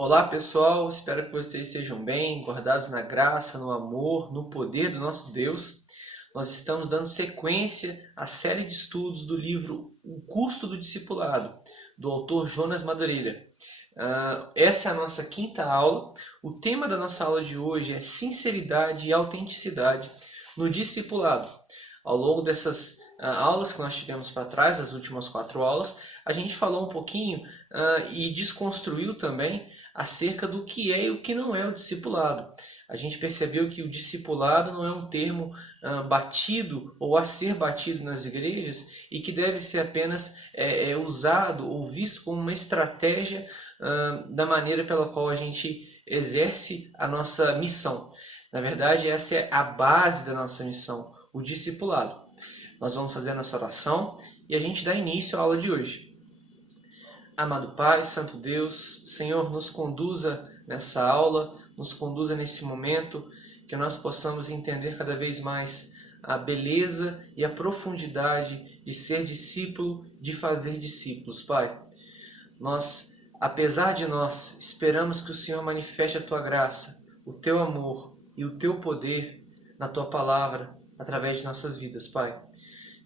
Olá pessoal, espero que vocês estejam bem, guardados na graça, no amor, no poder do nosso Deus. Nós estamos dando sequência à série de estudos do livro O Custo do Discipulado, do autor Jonas Madureira. Essa é a nossa quinta aula. O tema da nossa aula de hoje é sinceridade e autenticidade no discipulado. Ao longo dessas aulas que nós tivemos para trás, as últimas 4 aulas, a gente falou um pouquinho e desconstruiu também acerca do que é e o que não é o discipulado. A gente percebeu que o discipulado não é um termo batido ou a ser batido nas igrejas e que deve ser apenas usado ou visto como uma estratégia da maneira pela qual a gente exerce a nossa missão. Na verdade, essa é a base da nossa missão, o discipulado. Nós vamos fazer a nossa oração e a gente dá início à aula de hoje. Amado Pai, Santo Deus, Senhor, nos conduza nessa aula, nos conduza nesse momento, que nós possamos entender cada vez mais a beleza e a profundidade de ser discípulo, de fazer discípulos, Pai. Nós, apesar de nós, esperamos que o Senhor manifeste a Tua graça, o Teu amor e o Teu poder na Tua palavra, através de nossas vidas, Pai.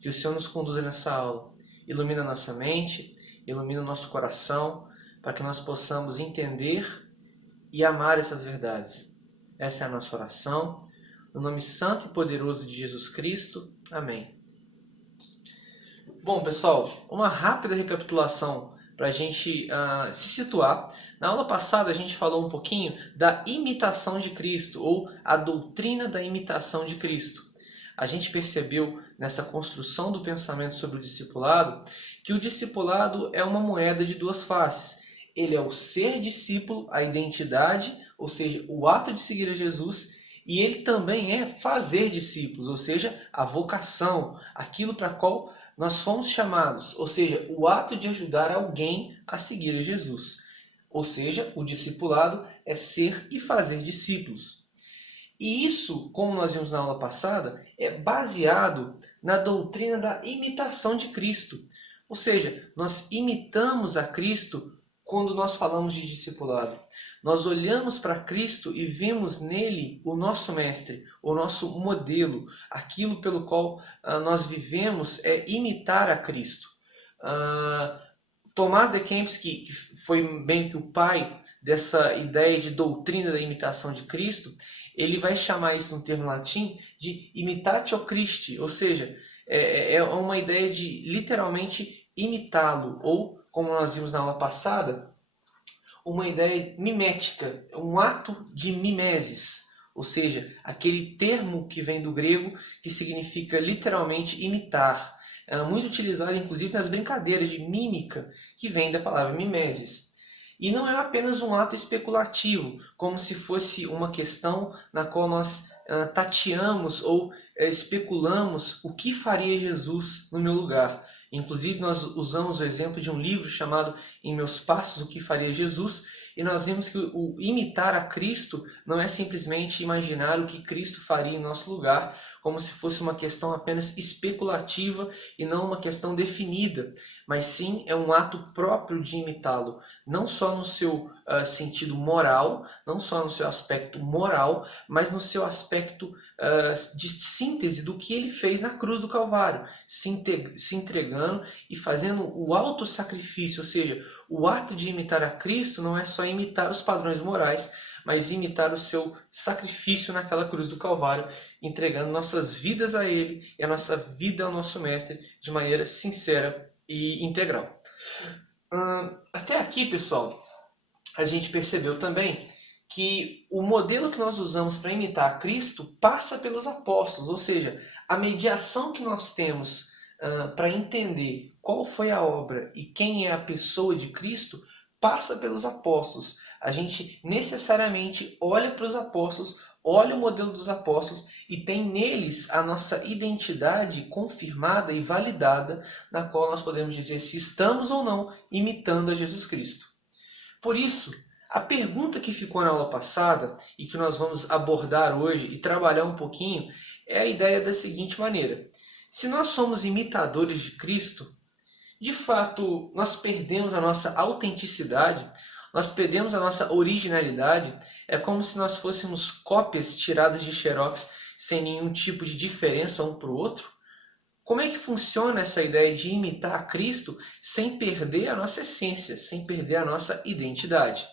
Que o Senhor nos conduza nessa aula, ilumina nossa mente, ilumina o nosso coração, para que nós possamos entender e amar essas verdades. Essa é a nossa oração, no nome santo e poderoso de Jesus Cristo. Amém. Bom, pessoal, uma rápida recapitulação para a gente se situar. Na aula passada a gente falou um pouquinho da imitação de Cristo, ou a doutrina da imitação de Cristo. A gente percebeu nessa construção do pensamento sobre o discipulado que o discipulado é uma moeda de duas faces. Ele é o ser discípulo, a identidade, ou seja, o ato de seguir a Jesus, e ele também é fazer discípulos, ou seja, a vocação, aquilo para qual nós fomos chamados, ou seja, o ato de ajudar alguém a seguir a Jesus. Ou seja, o discipulado é ser e fazer discípulos. E isso, como nós vimos na aula passada, é baseado na doutrina da imitação de Cristo. Ou seja, nós imitamos a Cristo quando nós falamos de discipulado. Nós olhamos para Cristo e vemos nele o nosso mestre, o nosso modelo, aquilo pelo qual nós vivemos é imitar a Cristo. Tomás de Kempis, que foi bem que o pai dessa ideia de doutrina da imitação de Cristo, ele vai chamar isso no termo latim de imitatio Christi, ou seja, é uma ideia de literalmente imitá-lo, ou, como nós vimos na aula passada, uma ideia mimética, um ato de mimesis, ou seja, aquele termo que vem do grego que significa literalmente imitar, muito utilizado inclusive nas brincadeiras de mímica, que vem da palavra mimesis. E não é apenas um ato especulativo, como se fosse uma questão na qual nós tateamos ou especulamos o que faria Jesus no meu lugar. Inclusive, nós usamos o exemplo de um livro chamado Em Meus Passos, O que Faria Jesus, e nós vimos que o imitar a Cristo não é simplesmente imaginar o que Cristo faria em nosso lugar, como se fosse uma questão apenas especulativa e não uma questão definida, mas sim é um ato próprio de imitá-lo, não só no seu sentido moral, não só no seu aspecto moral, mas no seu aspecto de síntese do que ele fez na cruz do Calvário, se entregando e fazendo o auto-sacrifício, ou seja, o ato de imitar a Cristo não é só imitar os padrões morais, mas imitar o seu sacrifício naquela cruz do Calvário, entregando nossas vidas a Ele e a nossa vida ao nosso Mestre de maneira sincera e integral. Até aqui, pessoal, a gente percebeu também que o modelo que nós usamos para imitar Cristo passa pelos apóstolos, ou seja, a mediação que nós temos para entender qual foi a obra e quem é a pessoa de Cristo passa pelos apóstolos. A gente necessariamente olha para os apóstolos, olha o modelo dos apóstolos e tem neles a nossa identidade confirmada e validada, na qual nós podemos dizer se estamos ou não imitando a Jesus Cristo. Por isso, a pergunta que ficou na aula passada e que nós vamos abordar hoje e trabalhar um pouquinho é a ideia da seguinte maneira: se nós somos imitadores de Cristo, de fato nós perdemos a nossa autenticidade, Nós perdemos a nossa originalidade, é como se nós fôssemos cópias tiradas de xerox sem nenhum tipo de diferença um para o outro. Como é que funciona essa ideia de imitar a Cristo sem perder a nossa essência, sem perder a nossa identidade?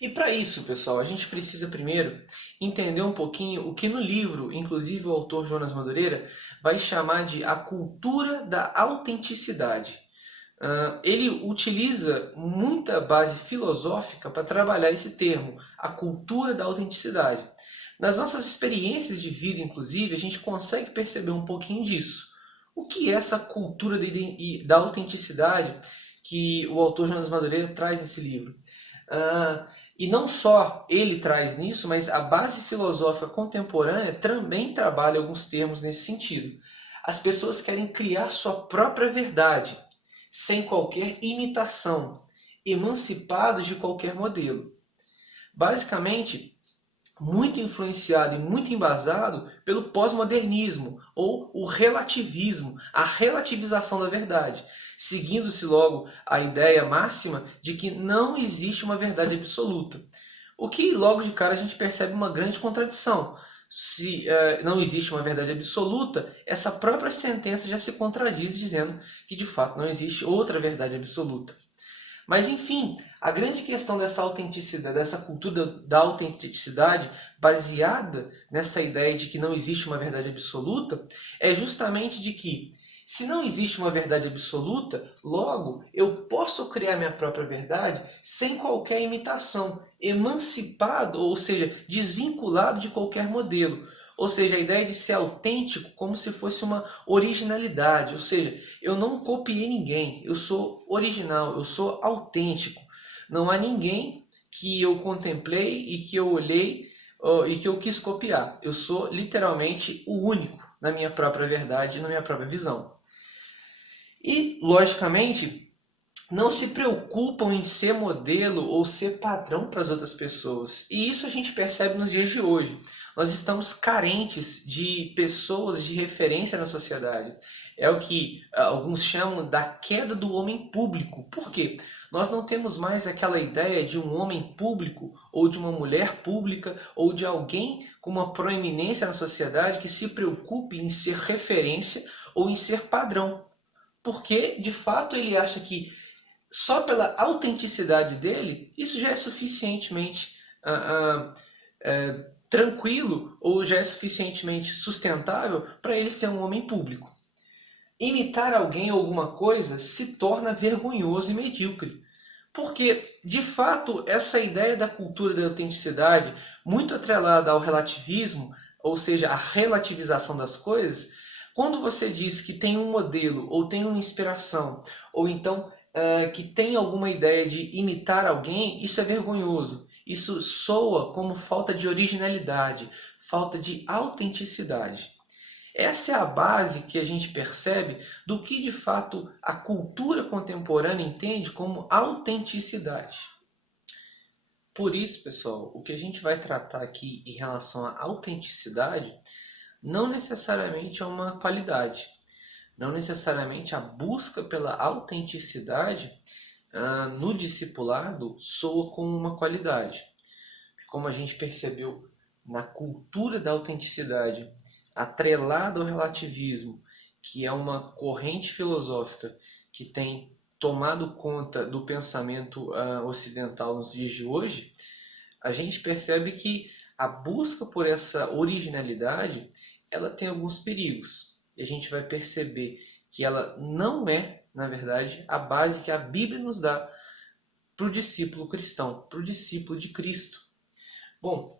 E para isso, pessoal, a gente precisa primeiro entender um pouquinho o que no livro, inclusive o autor Jonas Madureira, vai chamar de a cultura da autenticidade. Ele utiliza muita base filosófica para trabalhar esse termo, a cultura da autenticidade. Nas nossas experiências de vida, inclusive, a gente consegue perceber um pouquinho disso. O que é essa cultura da autenticidade que o autor Jonas Madureira traz nesse livro? E não só ele traz nisso, mas a base filosófica contemporânea também trabalha alguns termos nesse sentido. As pessoas querem criar sua própria verdade, sem qualquer imitação, emancipados de qualquer modelo. Basicamente, muito influenciado e muito embasado pelo pós-modernismo ou o relativismo, a relativização da verdade, seguindo-se logo a ideia máxima de que não existe uma verdade absoluta. O que logo de cara a gente percebe uma grande contradição. Se não existe uma verdade absoluta, essa própria sentença já se contradiz dizendo que de fato não existe outra verdade absoluta. Mas enfim, a grande questão dessa autenticidade, dessa cultura da autenticidade, baseada nessa ideia de que não existe uma verdade absoluta, é justamente de que, se não existe uma verdade absoluta, logo eu posso criar minha própria verdade sem qualquer imitação, emancipado, ou seja, desvinculado de qualquer modelo. Ou seja, a ideia de ser autêntico como se fosse uma originalidade, ou seja, eu não copiei ninguém, eu sou original, eu sou autêntico. Não há ninguém que eu contemplei e que eu olhei e que eu quis copiar. Eu sou literalmente o único na minha própria verdade e na minha própria visão. E, logicamente, não se preocupam em ser modelo ou ser padrão para as outras pessoas. E isso a gente percebe nos dias de hoje. Nós estamos carentes de pessoas de referência na sociedade. É o que alguns chamam da queda do homem público. Por quê? Nós não temos mais aquela ideia de um homem público ou de uma mulher pública ou de alguém com uma proeminência na sociedade que se preocupe em ser referência ou em ser padrão. Porque, de fato, ele acha que só pela autenticidade dele, isso já é suficientemente tranquilo ou já é suficientemente sustentável para ele ser um homem público. Imitar alguém ou alguma coisa se torna vergonhoso e medíocre. Porque, de fato, essa ideia da cultura da autenticidade, muito atrelada ao relativismo, ou seja, a relativização das coisas, quando você diz que tem um modelo, ou tem uma inspiração, ou então que tem alguma ideia de imitar alguém, isso é vergonhoso. Isso soa como falta de originalidade, falta de autenticidade. Essa é a base que a gente percebe do que de fato a cultura contemporânea entende como autenticidade. Por isso, pessoal, o que a gente vai tratar aqui em relação à autenticidade não necessariamente é uma qualidade, não necessariamente a busca pela autenticidade no discipulado soa como uma qualidade. Como a gente percebeu na cultura da autenticidade, atrelada ao relativismo, que é uma corrente filosófica que tem tomado conta do pensamento ocidental nos dias de hoje, a gente percebe que a busca por essa originalidade, ela tem alguns perigos. E a gente vai perceber que ela não é, na verdade, a base que a Bíblia nos dá para o discípulo cristão, para o discípulo de Cristo. Bom,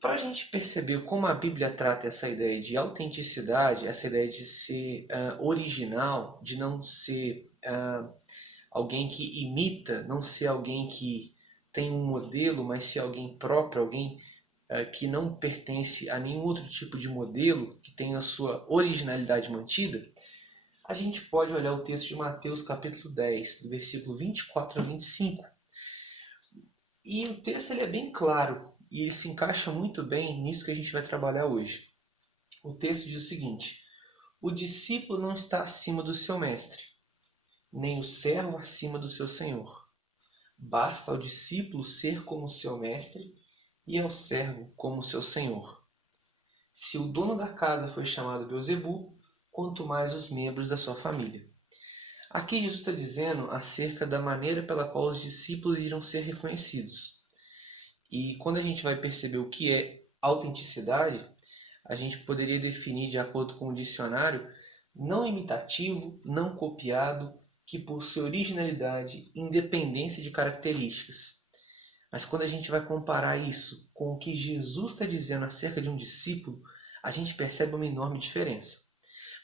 para a gente perceber como a Bíblia trata essa ideia de autenticidade, essa ideia de ser original, de não ser alguém que imita, não ser alguém que tem um modelo, mas ser alguém próprio, alguém que não pertence a nenhum outro tipo de modelo, que tem a sua originalidade mantida, a gente pode olhar o texto de Mateus capítulo 10, do versículo 24 a 25. E o texto ele é bem claro e ele se encaixa muito bem nisso que a gente vai trabalhar hoje. O texto diz o seguinte: o discípulo não está acima do seu mestre, nem o servo acima do seu senhor. Basta ao discípulo ser como seu mestre e ao servo como seu senhor. Se o dono da casa foi chamado Beelzebu, quanto mais os membros da sua família. Aqui Jesus está dizendo acerca da maneira pela qual os discípulos irão ser reconhecidos. E quando a gente vai perceber o que é autenticidade, a gente poderia definir, de acordo com o dicionário, não imitativo, não copiado, que possui originalidade, independência de características. Mas quando a gente vai comparar isso com o que Jesus está dizendo acerca de um discípulo, a gente percebe uma enorme diferença.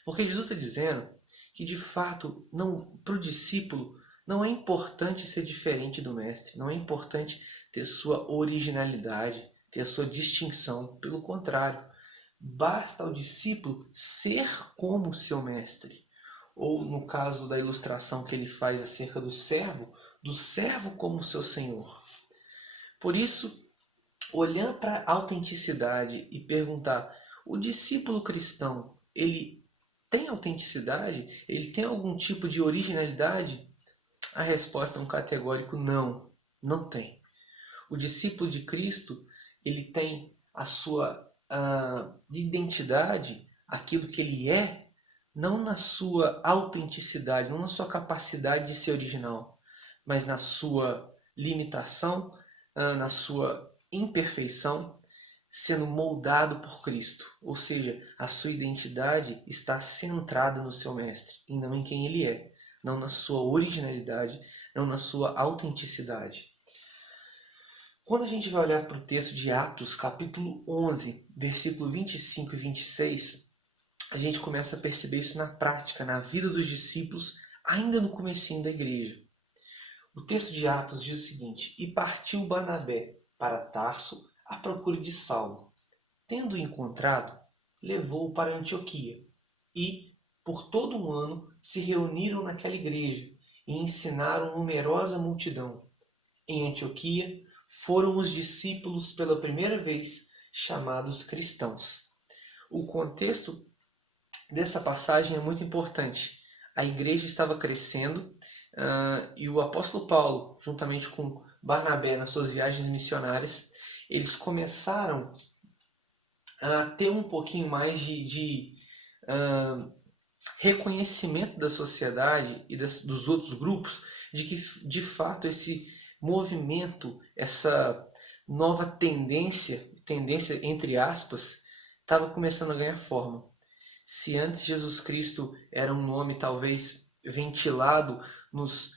Porque Jesus está dizendo que, de fato, para o discípulo não é importante ser diferente do mestre, não é importante ter sua originalidade, ter a sua distinção. Pelo contrário, basta ao discípulo ser como seu mestre. Ou, no caso da ilustração que ele faz acerca do servo como seu senhor. Por isso, olhando para a autenticidade e perguntar, o discípulo cristão, ele tem autenticidade? Ele tem algum tipo de originalidade? A resposta é um categórico não, não tem. O discípulo de Cristo, ele tem a sua identidade, aquilo que ele é, não na sua autenticidade, não na sua capacidade de ser original, mas na sua limitação, na sua imperfeição, sendo moldado por Cristo. Ou seja, a sua identidade está centrada no seu mestre e não em quem ele é, não na sua originalidade, não na sua autenticidade. Quando a gente vai olhar para o texto de Atos, capítulo 11, versículo 25 e 26, a gente começa a perceber isso na prática, na vida dos discípulos, ainda no comecinho da igreja. O texto de Atos diz o seguinte: E partiu Barnabé para Tarso à procura de Saulo. Tendo-o encontrado, levou-o para Antioquia. E, por todo um ano, se reuniram naquela igreja e ensinaram numerosa multidão. Em Antioquia, foram os discípulos pela primeira vez chamados cristãos. O contexto dessa passagem é muito importante. A igreja estava crescendo e o apóstolo Paulo, juntamente com Barnabé nas suas viagens missionárias, eles começaram a ter um pouquinho mais de reconhecimento da sociedade e dos outros grupos de que, de fato, esse movimento, essa nova tendência entre aspas, estava começando a ganhar forma. Se antes Jesus Cristo era um nome talvez ventilado nos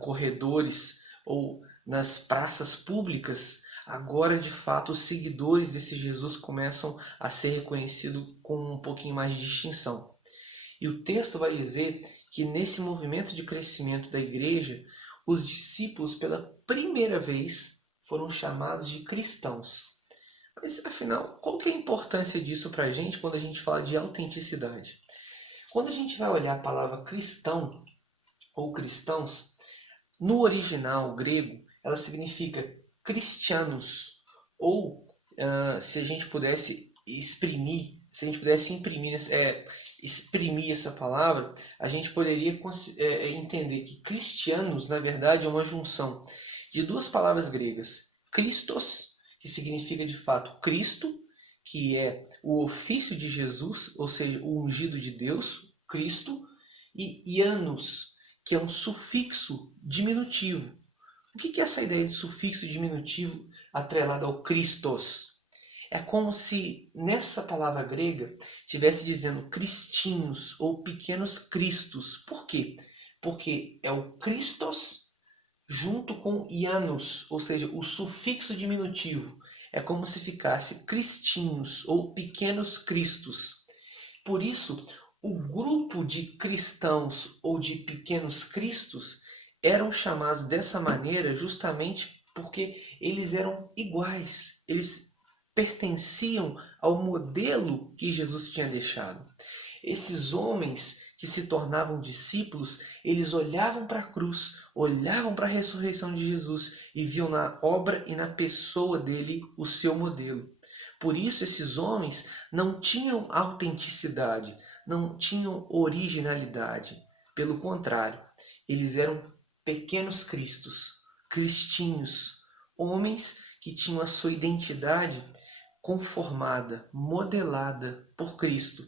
corredores ou nas praças públicas, agora de fato os seguidores desse Jesus começam a ser reconhecidos com um pouquinho mais de distinção. E o texto vai dizer que nesse movimento de crescimento da igreja, os discípulos pela primeira vez foram chamados de cristãos. Mas afinal, qual que é a importância disso para a gente quando a gente fala de autenticidade? Quando a gente vai olhar a palavra cristão ou cristãos, no original grego, ela significa cristianos, ou se a gente pudesse exprimir essa palavra, a gente poderia entender que cristianos, na verdade, é uma junção de duas palavras gregas, Christos, que significa de fato Cristo, que é o ofício de Jesus, ou seja, o ungido de Deus, Cristo, e Ianus, que é um sufixo diminutivo. O que é essa ideia de sufixo diminutivo atrelado ao Christos? É como se nessa palavra grega estivesse dizendo cristinhos ou pequenos cristos. Por quê? Porque é o Christos junto com Ianus, ou seja, o sufixo diminutivo. É como se ficasse cristinhos ou pequenos cristos. Por isso, o grupo de cristãos ou de pequenos cristos eram chamados dessa maneira justamente porque eles eram iguais, eles pertenciam ao modelo que Jesus tinha deixado. Esses homens que se tornavam discípulos, eles olhavam para a cruz, olhavam para a ressurreição de Jesus e viam na obra e na pessoa dele o seu modelo. Por isso esses homens não tinham autenticidade, não tinham originalidade. Pelo contrário, eles eram pequenos cristos, cristinhos, homens que tinham a sua identidade conformada, modelada por Cristo.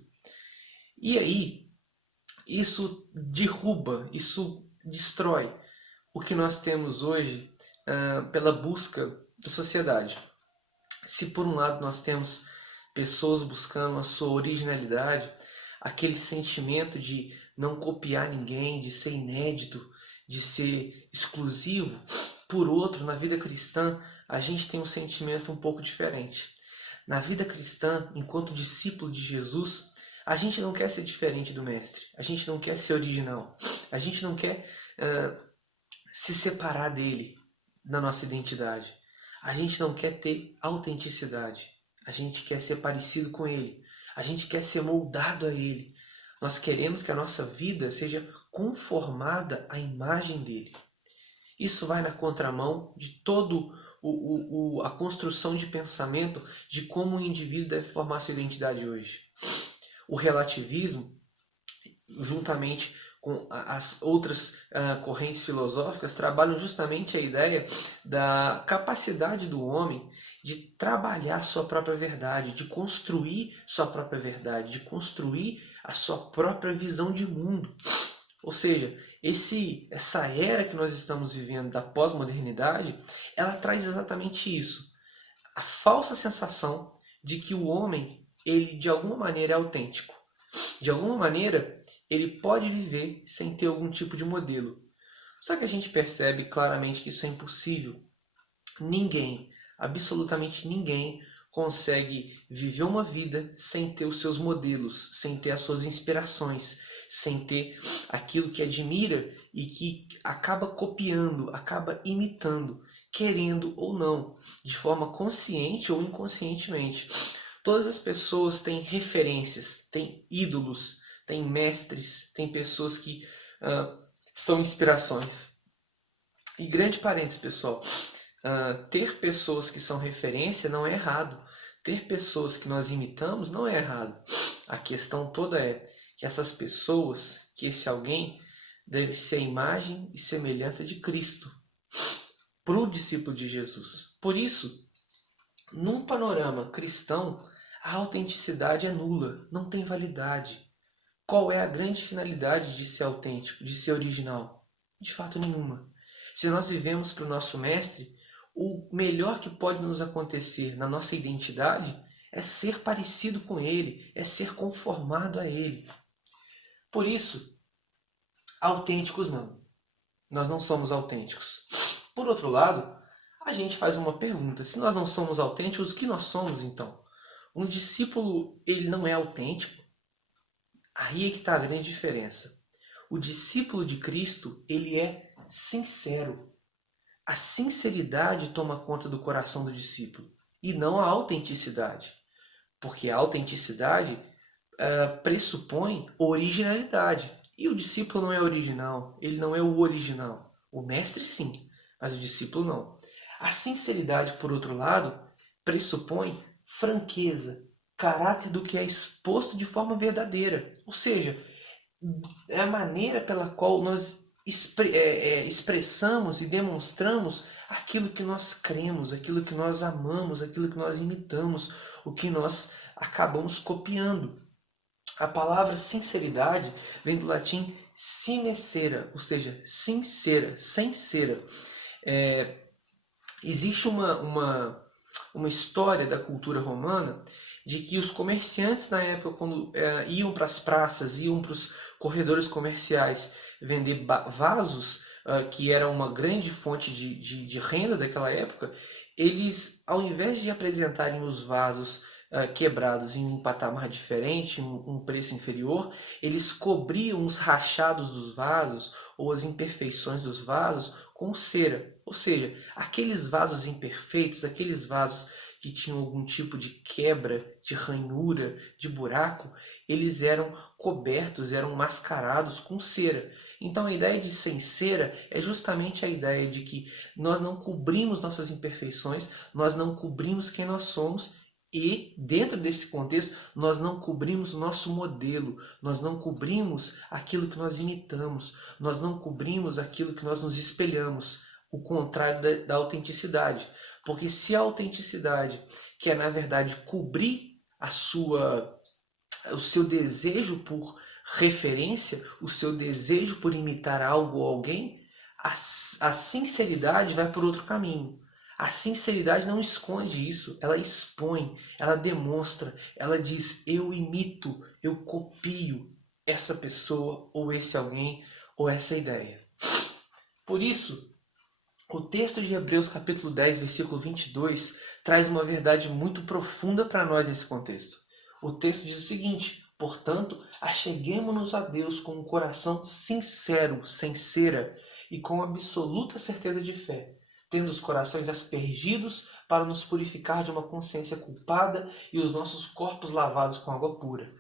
E aí, isso derruba, isso destrói o que nós temos hoje pela busca da sociedade. Se por um lado nós temos pessoas buscando a sua originalidade, aquele sentimento de não copiar ninguém, de ser inédito, de ser exclusivo, por outro, na vida cristã, a gente tem um sentimento um pouco diferente. Na vida cristã, enquanto discípulo de Jesus, a gente não quer ser diferente do Mestre, a gente não quer ser original, a gente não quer se separar dele na nossa identidade. A gente não quer ter autenticidade, a gente quer ser parecido com ele, a gente quer ser moldado a ele. Nós queremos que a nossa vida seja conformada à imagem dele. Isso vai na contramão de todo a construção de pensamento de como o indivíduo deve formar sua identidade hoje. O relativismo, juntamente com as outras correntes filosóficas, trabalham justamente a ideia da capacidade do homem de trabalhar sua própria verdade, de construir sua própria verdade, de construir a sua própria visão de mundo. Ou seja, essa era que nós estamos vivendo da pós-modernidade, ela traz exatamente isso. A falsa sensação de que o homem, ele de alguma maneira é autêntico. De alguma maneira, ele pode viver sem ter algum tipo de modelo. Só que a gente percebe claramente que isso é impossível. Ninguém, absolutamente ninguém, consegue viver uma vida sem ter os seus modelos, sem ter as suas inspirações, sem ter aquilo que admira e que acaba copiando, acaba imitando, querendo ou não, de forma consciente ou inconscientemente. Todas as pessoas têm referências, têm ídolos, têm mestres, têm pessoas que são inspirações. E grande parênteses, pessoal, ter pessoas que são referência não é errado. Ter pessoas que nós imitamos não é errado. A questão toda é que essas pessoas, que esse alguém, deve ser a imagem e semelhança de Cristo para o discípulo de Jesus. Por isso, num panorama cristão, a autenticidade é nula, não tem validade. Qual é a grande finalidade de ser autêntico, de ser original? De fato nenhuma. Se nós vivemos para o nosso Mestre, o melhor que pode nos acontecer na nossa identidade é ser parecido com Ele, é ser conformado a Ele. Por isso, autênticos não. Nós não somos autênticos. Por outro lado, a gente faz uma pergunta. Se nós não somos autênticos, o que nós somos então? Um discípulo, ele não é autêntico? Aí é que está a grande diferença. O discípulo de Cristo, ele é sincero. A sinceridade toma conta do coração do discípulo e não a autenticidade. Porque a autenticidade pressupõe originalidade. E o discípulo não é original, ele não é o original. O mestre sim, mas o discípulo não. A sinceridade, por outro lado, pressupõe franqueza, caráter do que é exposto de forma verdadeira. Ou seja, é a maneira pela qual nós expressamos e demonstramos aquilo que nós cremos, aquilo que nós amamos, aquilo que nós imitamos, o que nós acabamos copiando. A palavra sinceridade vem do latim sinecera, ou seja, sincera, sem cera. Existe uma história da cultura romana de que os comerciantes na época, quando iam para as praças, iam para os corredores comerciais vender vasos, que era uma grande fonte de renda daquela época, eles, ao invés de apresentarem os vasos quebrados em um patamar diferente, um preço inferior, eles cobriam os rachados dos vasos ou as imperfeições dos vasos com cera. Ou seja, aqueles vasos imperfeitos, aqueles vasos que tinham algum tipo de quebra, de ranhura, de buraco, eles eram cobertos, eram mascarados com cera. Então a ideia de sem cera é justamente a ideia de que nós não cobrimos nossas imperfeições, nós não cobrimos quem nós somos e, dentro desse contexto, nós não cobrimos o nosso modelo, nós não cobrimos aquilo que nós imitamos, nós não cobrimos aquilo que nós nos espelhamos. o contrário da autenticidade. Porque se a autenticidade quer, na verdade, cobrir o seu desejo por referência, o seu desejo por imitar algo ou alguém, a sinceridade vai por outro caminho. A sinceridade não esconde isso, ela expõe, ela demonstra, ela diz: eu imito, eu copio essa pessoa, ou esse alguém, ou essa ideia. Por isso, o texto de Hebreus capítulo 10, versículo 22, traz uma verdade muito profunda para nós nesse contexto. O texto diz o seguinte: portanto, acheguemo-nos a Deus com um coração sincero, sem cera, e com absoluta certeza de fé, tendo os corações aspergidos para nos purificar de uma consciência culpada e os nossos corpos lavados com água pura.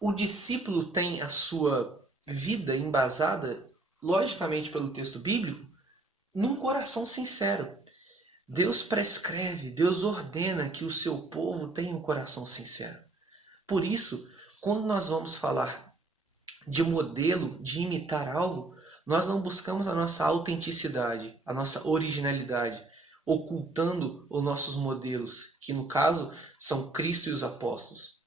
O discípulo tem a sua vida embasada, logicamente pelo texto bíblico, num coração sincero. Deus prescreve, Deus ordena que o seu povo tenha um coração sincero. Por isso, quando nós vamos falar de modelo, de imitar algo, nós não buscamos a nossa autenticidade, a nossa originalidade, ocultando os nossos modelos, que no caso são Cristo e os apóstolos.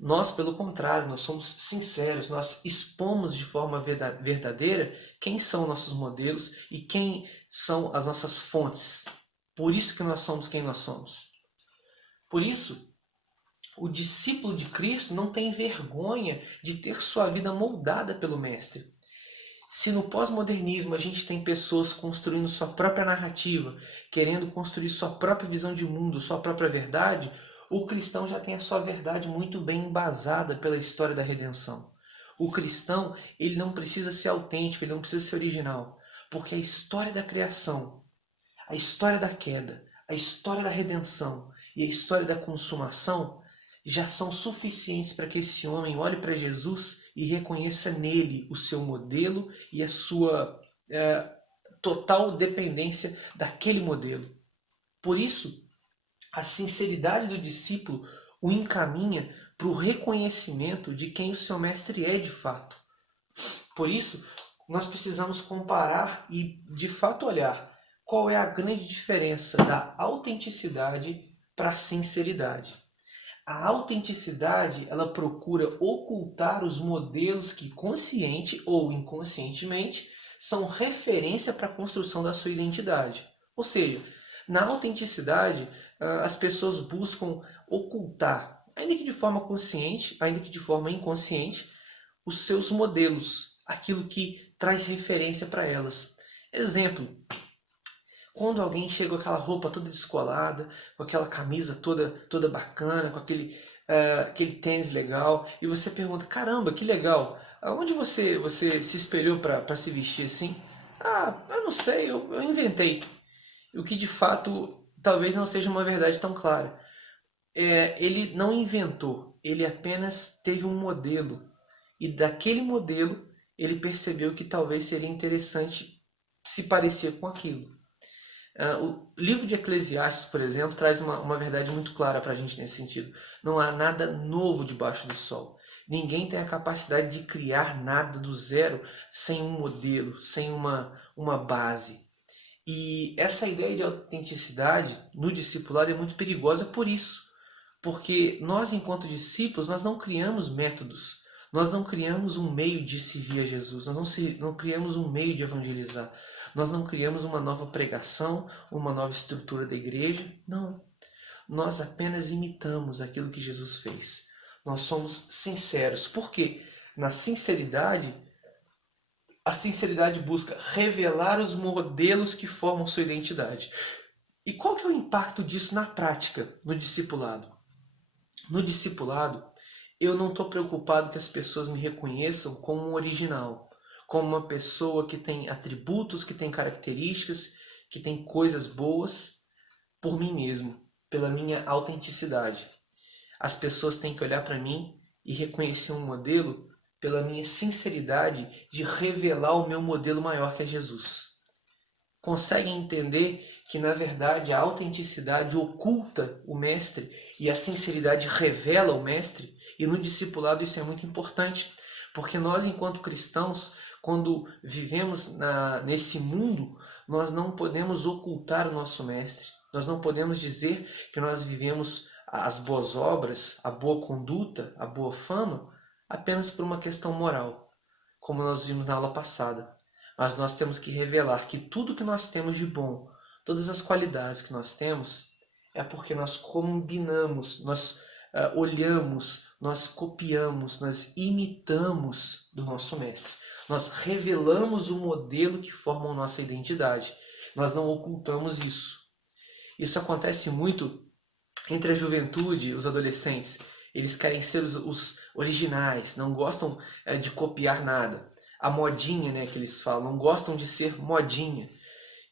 Nós, pelo contrário, nós somos sinceros, nós expomos de forma verdadeira quem são nossos modelos e quem são as nossas fontes. Por isso que nós somos quem nós somos. Por isso, o discípulo de Cristo não tem vergonha de ter sua vida moldada pelo Mestre. Se no pós-modernismo a gente tem pessoas construindo sua própria narrativa, querendo construir sua própria visão de mundo, sua própria verdade, o cristão já tem a sua verdade muito bem embasada pela história da redenção. O cristão, ele não precisa ser autêntico, ele não precisa ser original, porque a história da criação, a história da queda, a história da redenção e a história da consumação já são suficientes para que esse homem olhe para Jesus e reconheça nele o seu modelo e a sua total dependência daquele modelo. Por isso, a sinceridade do discípulo o encaminha para o reconhecimento de quem o seu mestre é de fato. Por isso, nós precisamos comparar e de fato olhar qual é a grande diferença da autenticidade para a sinceridade. A autenticidade, ela procura ocultar os modelos que consciente ou inconscientemente são referência para a construção da sua identidade. Ou seja, na autenticidade, as pessoas buscam ocultar, ainda que de forma consciente, ainda que de forma inconsciente, os seus modelos, aquilo que traz referência para elas. Exemplo, quando alguém chega com aquela roupa toda descolada, com aquela camisa toda bacana, com aquele tênis legal, e você pergunta: caramba, que legal, aonde você se espelhou para se vestir assim? Ah, eu não sei, eu inventei. O que de fato talvez não seja uma verdade tão clara. Ele não inventou, ele apenas teve um modelo. E daquele modelo ele percebeu que talvez seria interessante se parecer com aquilo. O livro de Eclesiastes, por exemplo, traz uma verdade muito clara para a gente nesse sentido. Não há nada novo debaixo do sol. Ninguém tem a capacidade de criar nada do zero sem um modelo, sem uma base. E essa ideia de autenticidade no discipulado é muito perigosa por isso. Porque nós, enquanto discípulos, nós não criamos métodos. Nós não criamos um meio de servir a Jesus. Nós não criamos um meio de evangelizar. Nós não criamos uma nova pregação, uma nova estrutura da igreja. Não. Nós apenas imitamos aquilo que Jesus fez. Nós somos sinceros. Por quê? Na sinceridade, a sinceridade busca revelar os modelos que formam sua identidade. E qual que é o impacto disso na prática, no discipulado? No discipulado, eu não estou preocupado que as pessoas me reconheçam como um original, como uma pessoa que tem atributos, que tem características, que tem coisas boas por mim mesmo, pela minha autenticidade. As pessoas têm que olhar para mim e reconhecer um modelo pela minha sinceridade de revelar o meu modelo maior, que é Jesus. Conseguem entender que, na verdade, a autenticidade oculta o mestre e a sinceridade revela o mestre? E no discipulado isso é muito importante, porque nós, enquanto cristãos, quando vivemos nesse mundo, Nós não podemos ocultar o nosso Mestre. Nós não podemos dizer que nós vivemos as boas obras, a boa conduta, a boa fama, apenas por uma questão moral, como nós vimos na aula passada. Mas nós temos que revelar que tudo que nós temos de bom, todas as qualidades que nós temos, é porque nós combinamos, nós olhamos, nós copiamos, nós imitamos do nosso Mestre. Nós revelamos o modelo que forma a nossa identidade. Nós não ocultamos isso. Isso acontece muito entre a juventude, os adolescentes. Eles querem ser os originais, não gostam de copiar nada. A modinha, né, que eles falam, não gostam de ser modinha.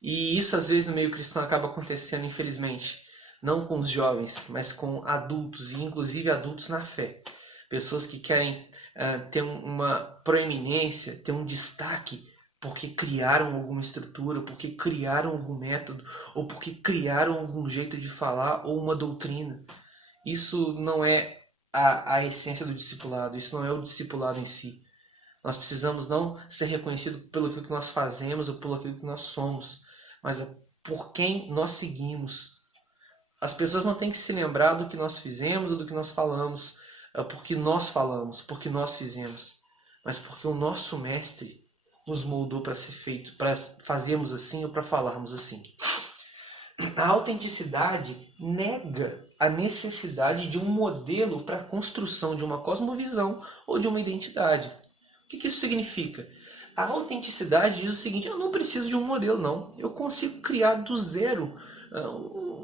E isso às vezes no meio cristão acaba acontecendo, infelizmente. Não com os jovens, mas com adultos, e inclusive adultos na fé. Pessoas que querem ter uma proeminência, ter um destaque, porque criaram alguma estrutura, porque criaram algum método, ou porque criaram algum jeito de falar, ou uma doutrina. Isso não é a essência do discipulado, isso não é o discipulado em si. Nós precisamos não ser reconhecidos pelo que nós fazemos ou pelo que nós somos, mas por quem nós seguimos. As pessoas não têm que se lembrar do que nós fizemos ou do que nós falamos, porque nós falamos, porque nós fizemos, mas porque o nosso Mestre nos moldou para ser feito, para fazermos assim ou para falarmos assim. A autenticidade nega a necessidade de um modelo para a construção de uma cosmovisão ou de uma identidade. O que isso significa? A autenticidade diz o seguinte: eu não preciso de um modelo, não. Eu consigo criar do zero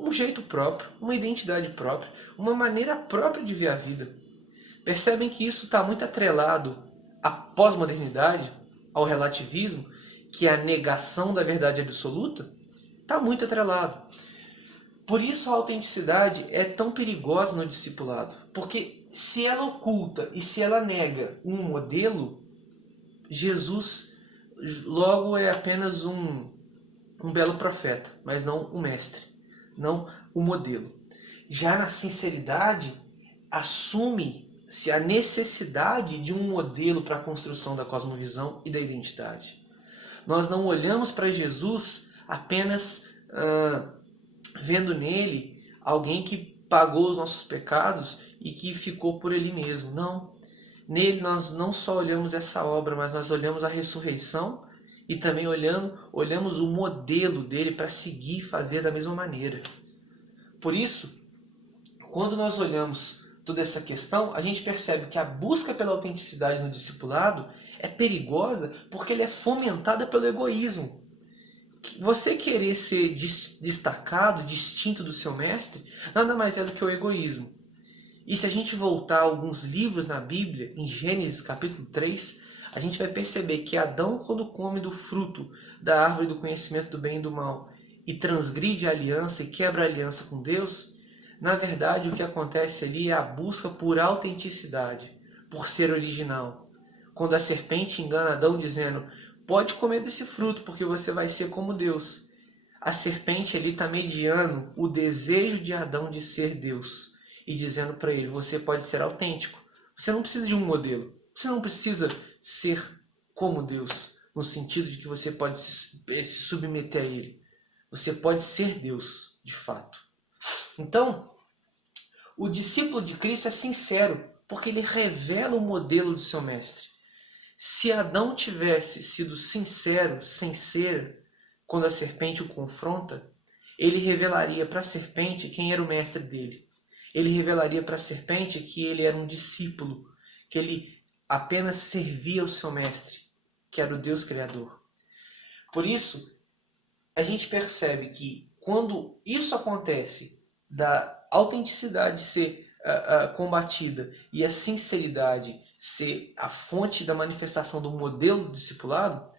um jeito próprio, uma identidade própria, uma maneira própria de ver a vida. Percebem que isso está muito atrelado à pós-modernidade, ao relativismo, que é a negação da verdade absoluta? Está muito atrelado. Por isso a autenticidade é tão perigosa no discipulado, porque se ela oculta e se ela nega um modelo, Jesus logo é apenas um belo profeta, mas não o mestre, não o modelo. Já na sinceridade, assume-se a necessidade de um modelo para a construção da cosmovisão e da identidade. Nós não olhamos para Jesus apenas vendo nele alguém que pagou os nossos pecados e que ficou por ele mesmo. Não. Nele nós não só olhamos essa obra, mas nós olhamos a ressurreição e também olhamos o modelo dele para seguir e fazer da mesma maneira. Por isso, quando nós olhamos toda essa questão, a gente percebe que a busca pela autenticidade no discipulado é perigosa porque ela é fomentada pelo egoísmo. Você querer ser destacado, distinto do seu mestre, nada mais é do que o egoísmo. E se a gente voltar a alguns livros na Bíblia, em Gênesis capítulo 3, a gente vai perceber que Adão, quando come do fruto da árvore do conhecimento do bem e do mal e transgride a aliança e quebra a aliança com Deus, na verdade o que acontece ali é a busca por autenticidade, por ser original. Quando a serpente engana Adão dizendo: pode comer desse fruto porque você vai ser como Deus. A serpente ali está mediando o desejo de Adão de ser Deus e dizendo para ele: você pode ser autêntico. Você não precisa de um modelo. Você não precisa ser como Deus, no sentido de que você pode se submeter a ele. Você pode ser Deus, de fato. Então, o discípulo de Cristo é sincero, porque ele revela o modelo do seu mestre. Se Adão tivesse sido sincero, sem ser, quando a serpente o confronta, ele revelaria para a serpente quem era o mestre dele. Ele revelaria para a serpente que ele era um discípulo, que ele apenas servia ao seu mestre, que era o Deus Criador. Por isso, a gente percebe que quando isso acontece, da autenticidade ser combatida e a sinceridade ser a fonte da manifestação do modelo do discipulado,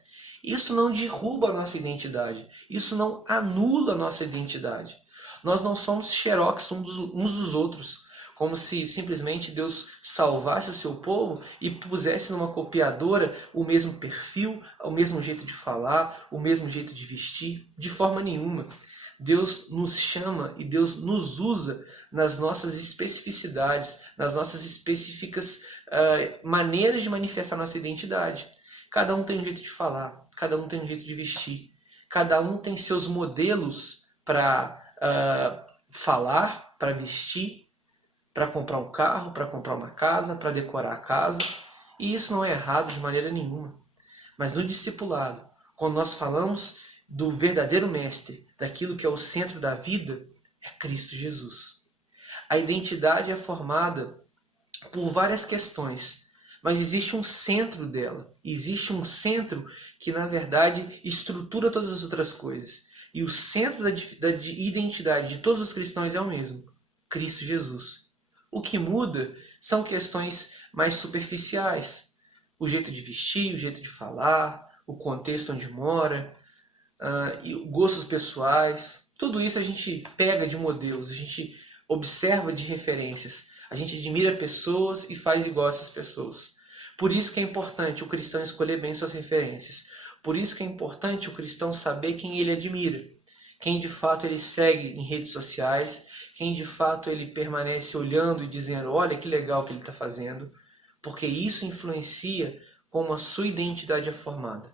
isso não derruba a nossa identidade, isso não anula a nossa identidade. Nós não somos xerox uns dos outros, como se simplesmente Deus salvasse o seu povo e pusesse numa copiadora o mesmo perfil, o mesmo jeito de falar, o mesmo jeito de vestir, de forma nenhuma. Deus nos chama e Deus nos usa nas nossas especificidades, nas nossas específicas maneiras de manifestar nossa identidade. Cada um tem um jeito de falar, cada um tem um jeito de vestir, cada um tem seus modelos para falar, para vestir, para comprar um carro, para comprar uma casa, para decorar a casa. E isso não é errado de maneira nenhuma. Mas no discipulado, quando nós falamos do verdadeiro mestre, daquilo que é o centro da vida, é Cristo Jesus. A identidade é formada por várias questões, mas existe um centro dela. Existe um centro que, na verdade, estrutura todas as outras coisas. E o centro da identidade de todos os cristãos é o mesmo: Cristo Jesus. O que muda são questões mais superficiais. O jeito de vestir, o jeito de falar, o contexto onde mora, e gostos pessoais. Tudo isso a gente pega de modelos, a gente observa de referências. A gente admira pessoas e faz igual a essas pessoas. Por isso que é importante o cristão escolher bem suas referências. Por isso que é importante o cristão saber quem ele admira, quem de fato ele segue em redes sociais, quem de fato ele permanece olhando e dizendo: olha que legal que ele está fazendo, porque isso influencia como a sua identidade é formada.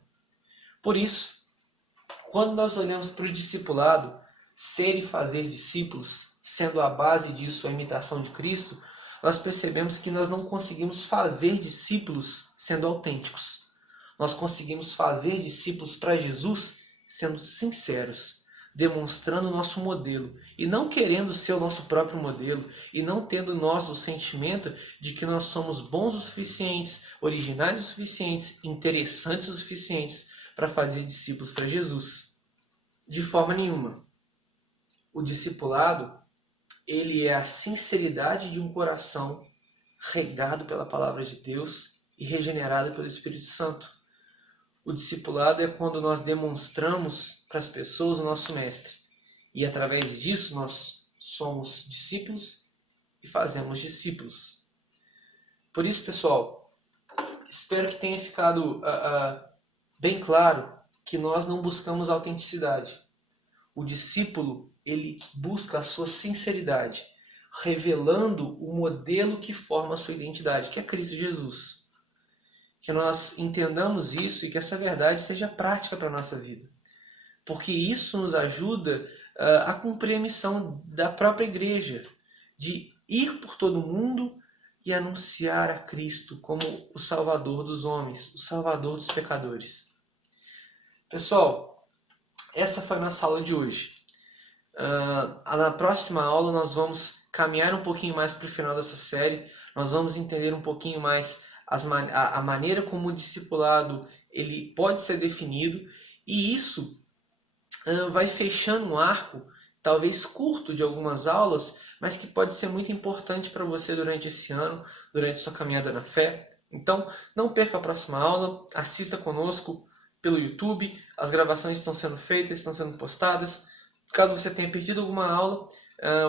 Por isso, quando nós olhamos para o discipulado, ser e fazer discípulos, sendo a base disso a imitação de Cristo, nós percebemos que nós não conseguimos fazer discípulos sendo autênticos. Nós conseguimos fazer discípulos para Jesus sendo sinceros, demonstrando o nosso modelo e não querendo ser o nosso próprio modelo e não tendo nós o sentimento de que nós somos bons o suficientes, originais o suficientes, interessantes o suficientes para fazer discípulos para Jesus. De forma nenhuma. O discipulado, ele é a sinceridade de um coração regado pela palavra de Deus e regenerado pelo Espírito Santo. O discipulado é quando nós demonstramos para as pessoas o nosso mestre. E através disso nós somos discípulos e fazemos discípulos. Por isso, pessoal, espero que tenha ficado bem claro que nós não buscamos autenticidade. O discípulo, ele busca a sua sinceridade, revelando o modelo que forma a sua identidade, que é Cristo Jesus. Que nós entendamos isso e que essa verdade seja prática para a nossa vida. Porque isso nos ajuda a cumprir a missão da própria igreja, de ir por todo o mundo e anunciar a Cristo como o Salvador dos homens, o Salvador dos pecadores. Pessoal, essa foi a nossa aula de hoje. Na próxima aula nós vamos caminhar um pouquinho mais para o final dessa série, nós vamos entender um pouquinho mais a maneira como o discipulado ele pode ser definido, e isso vai fechando um arco, talvez curto de algumas aulas, mas que pode ser muito importante para você durante esse ano, durante sua caminhada na fé. Então, não perca a próxima aula, assista conosco pelo YouTube, as gravações estão sendo feitas, estão sendo postadas. Caso você tenha perdido alguma aula,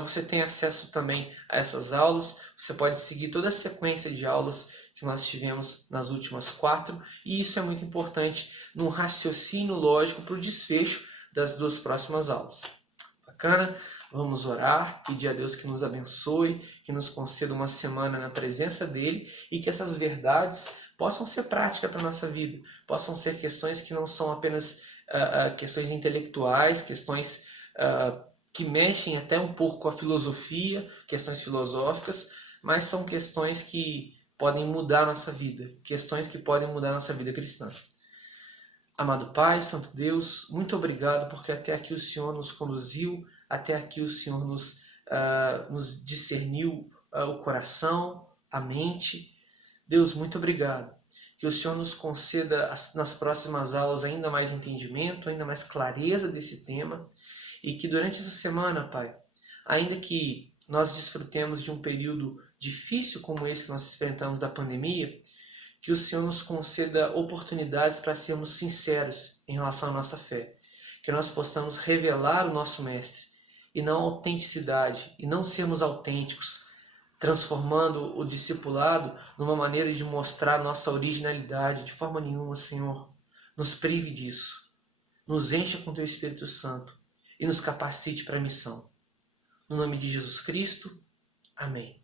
você tem acesso também a essas aulas. Você pode seguir toda a sequência de aulas que nós tivemos nas últimas 4, e isso é muito importante no raciocínio lógico para o desfecho das 2 próximas aulas. Bacana? Vamos orar, pedir a Deus que nos abençoe, que nos conceda uma semana na presença dEle e que essas verdades possam ser práticas para a nossa vida, possam ser questões que não são apenas questões intelectuais, questões que mexem até um pouco com a filosofia, questões filosóficas, mas são questões que podem mudar a nossa vida, questões que podem mudar a nossa vida cristã. Amado Pai, Santo Deus, muito obrigado porque até aqui o Senhor nos conduziu, até aqui o Senhor nos discerniu o coração, a mente. Deus, muito obrigado. Que o Senhor nos conceda nas próximas aulas ainda mais entendimento, ainda mais clareza desse tema, e que durante essa semana, Pai, ainda que nós desfrutemos de um período difícil como esse que nós enfrentamos da pandemia, que o Senhor nos conceda oportunidades para sermos sinceros em relação à nossa fé. Que nós possamos revelar o nosso Mestre e não a autenticidade, e não sermos autênticos, transformando o discipulado numa maneira de mostrar nossa originalidade. De forma nenhuma, Senhor. Nos prive disso. Nos encha com Teu Espírito Santo e nos capacite para a missão. No nome de Jesus Cristo, amém.